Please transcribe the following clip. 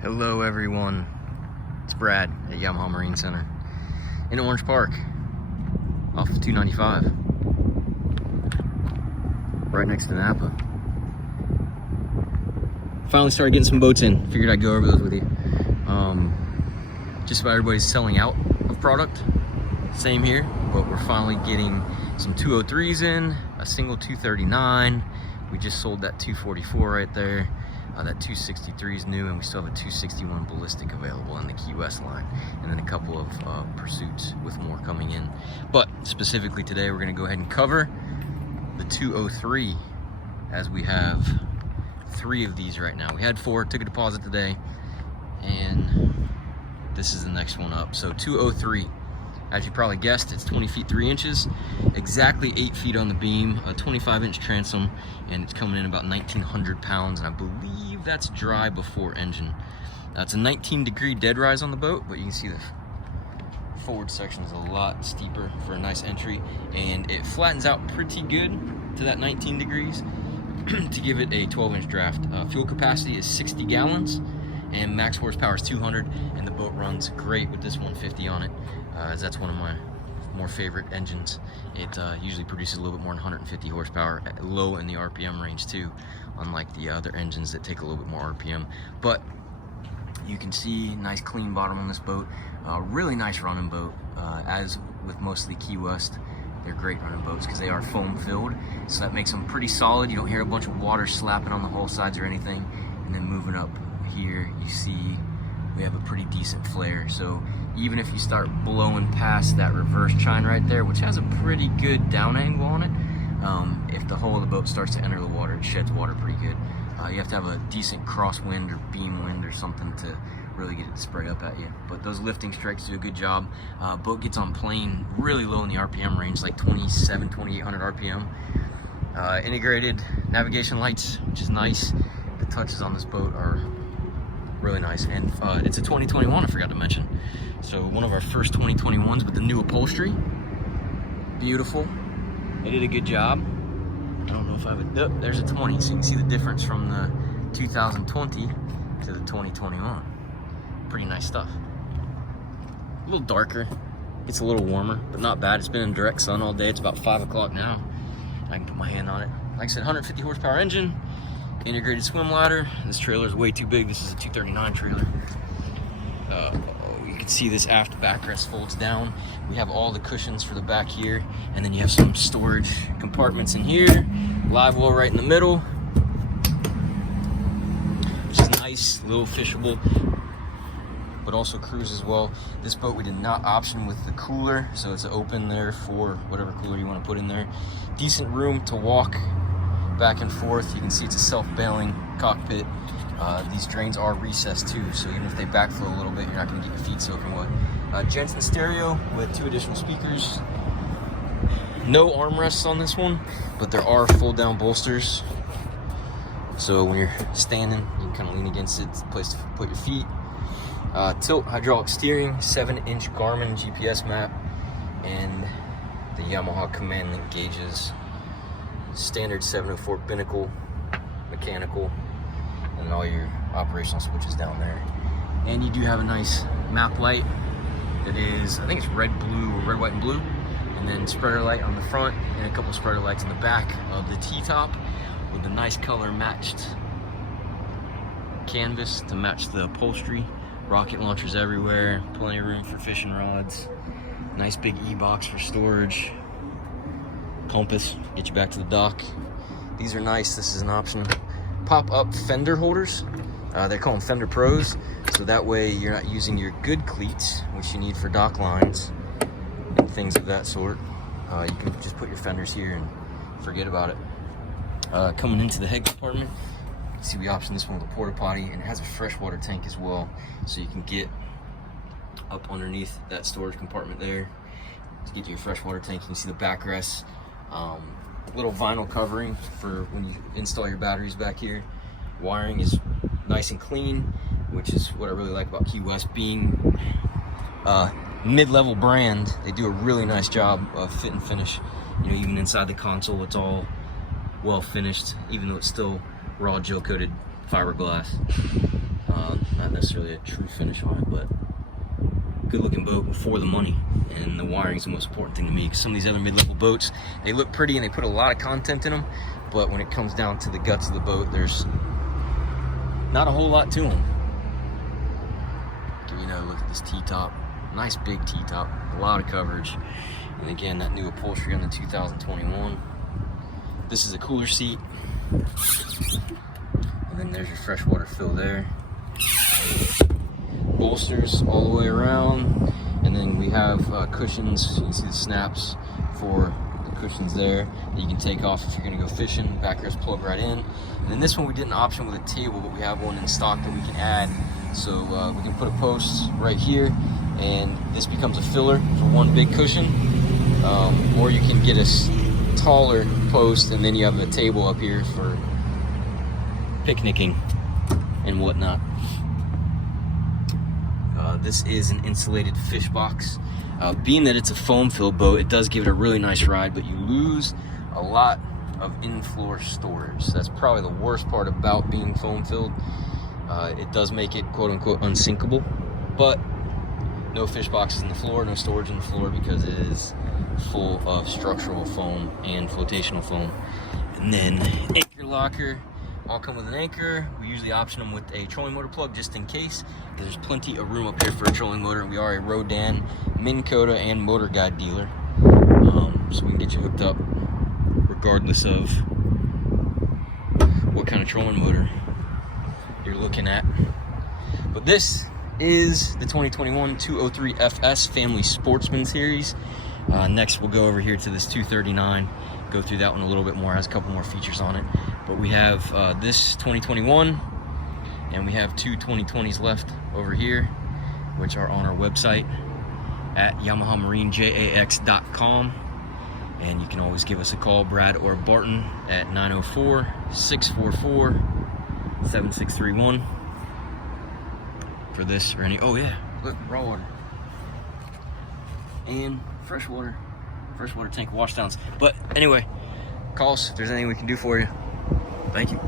Hello everyone, it's Brad at Yamaha Marine Center in Orange Park off of 295, right next to Napa. Finally started getting some boats in, figured I'd go over those with you. Just about everybody's selling out of product, same here, but we're finally getting some 203s in, a single 239. We just sold that 244 right there. That 263 is new, and we still have a 261 ballistic available in the Key West line, and then a couple of pursuits with more coming in. But specifically today, we're going to go ahead and cover the 203, as we have 3 of these right now. We had 4, took a deposit today, and this is the next one up. So 203. As you probably guessed, it's 20 feet 3 inches, exactly 8 feet on the beam, a 25-inch transom, and it's coming in about 1,900 pounds, and I believe that's dry before engine. It's a 19-degree dead rise on the boat, but you can see the forward section is a lot steeper for a nice entry, and it flattens out pretty good to that 19 degrees to give it a 12-inch draft. Fuel capacity is 60 gallons, and max horsepower is 200, and the boat runs great with this 150 on it, as that's one of my more favorite engines. It usually produces a little bit more than 150 horsepower, low in the RPM range too, unlike the other engines that take a little bit more RPM. But you can see nice clean bottom on this boat, really nice running boat. As with mostly Key West, they're great running boats because they are foam filled, so that makes them pretty solid. You don't hear a bunch of water slapping on the hull sides or anything. And then moving up here, you see we have a pretty decent flare. So even if you start blowing past that reverse chine right there, which has a pretty good down angle on it, if the hull of the boat starts to enter the water, it sheds water pretty good. You have to have a decent crosswind or beam wind or something to really get it to spray up at you. But those lifting strikes do a good job. Boat gets on plane really low in the RPM range, like 2,800 RPM. Integrated navigation lights, which is nice. The touches on this boat are really nice, and it's a 2021, I forgot to mention. So one of our first 2021s with the new upholstery. Beautiful. They did a good job. I don't know if I have a, there's a 20, so you can see the difference from the 2020 to the 2021. Pretty nice stuff. A little darker, it's a little warmer, but not bad. It's been in direct sun all day. It's about 5 o'clock now. I can put my hand on it. Like I said, 150 horsepower engine, integrated swim ladder. This trailer is way too big. This is a 239 trailer. You can see this aft backrest folds down. We have all the cushions for the back here, and then you have some storage compartments in here. Live well right in the middle, which is nice, a little fishable, but also cruises well. This boat we did not option with the cooler, so it's open there for whatever cooler you want to put in there. Decent room to walk back and forth. You can see it's a self-bailing cockpit. These drains are recessed too, so even if they backflow a little bit, you're not going to get your feet soaking wet. Jensen stereo with 2 additional speakers. No armrests on this one, but there are fold-down bolsters. So when you're standing, you can kind of lean against it. It's a place to put your feet. Tilt hydraulic steering, 7-inch Garmin GPS map, and the Yamaha command link gauges. Standard 704 binnacle, mechanical, and all your operational switches down there. And you do have a nice map light that is, I think it's red, blue, or red, white, and blue, and then spreader light on the front, and a couple spreader lights in the back of the T-top with the nice color matched canvas to match the upholstery. Rocket launchers everywhere, plenty of room for fishing rods, nice big E-box for storage, compass, get you back to the dock. These are nice. This is an option. Pop-up fender holders. They call them Fender Pros, so that way you're not using your good cleats, which you need for dock lines and things of that sort. You can just put your fenders here and forget about it. Coming into the head compartment, you can see we optioned this one with a porta potty, and it has a freshwater tank as well, so you can get up underneath that storage compartment there to get to your freshwater tank. You can see the backrests. Little vinyl covering for when you install your batteries back here. Wiring is nice and clean, which is what I really like about Key West. Being a mid-level brand, they do a really nice job of fit and finish. You know, even inside the console, it's all well finished, even though it's still raw gel coated fiberglass. necessarily a true finish on it, but good looking boat for the money. And the wiring's the most important thing to me, because some of these other mid-level boats, they look pretty and they put a lot of content in them, but when it comes down to the guts of the boat, there's not a whole lot to them. Give you another look at this T-top. Nice big T-top, a lot of coverage. And again, that new upholstery on the 2021. This is a cooler seat. And then there's your freshwater fill there. Bolsters all the way around. And then we have cushions. You can see the snaps for the cushions there that you can take off if you're gonna go fishing. Backrest plug right in. And then this one we did an option with a table, but we have one in stock that we can add. So we can put a post right here, and this becomes a filler for one big cushion. Or you can get a taller post, and then you have a table up here for picnicking and whatnot. This is an insulated fish box. Being that it's a foam filled boat, it does give it a really nice ride, but you lose a lot of in-floor storage. That's probably the worst part about being foam filled. It does make it quote unquote unsinkable, but no fish boxes in the floor, no storage in the floor, because it is full of structural foam and flotational foam. And then anchor locker, all come with an anchor. We usually option them with a trolling motor plug just in case, because there's plenty of room up here for a trolling motor. We are a Rodan, Minn Kota, and Motor Guide dealer, so we can get you hooked up regardless of what kind of trolling motor you're looking at. But this is the 2021 203 FS Family Sportsman Series. Next we'll go over here to this 239, go through that one a little bit more, has a couple more features on it. But we have this 2021, and we have two 2020s left over here, which are on our website at YamahaMarineJAX.com. And you can always give us a call, Brad or Barton, at 904-644-7631 for this or any. Oh yeah, look, raw water and freshwater tank washdowns. But anyway, call us if there's anything we can do for you. Thank you.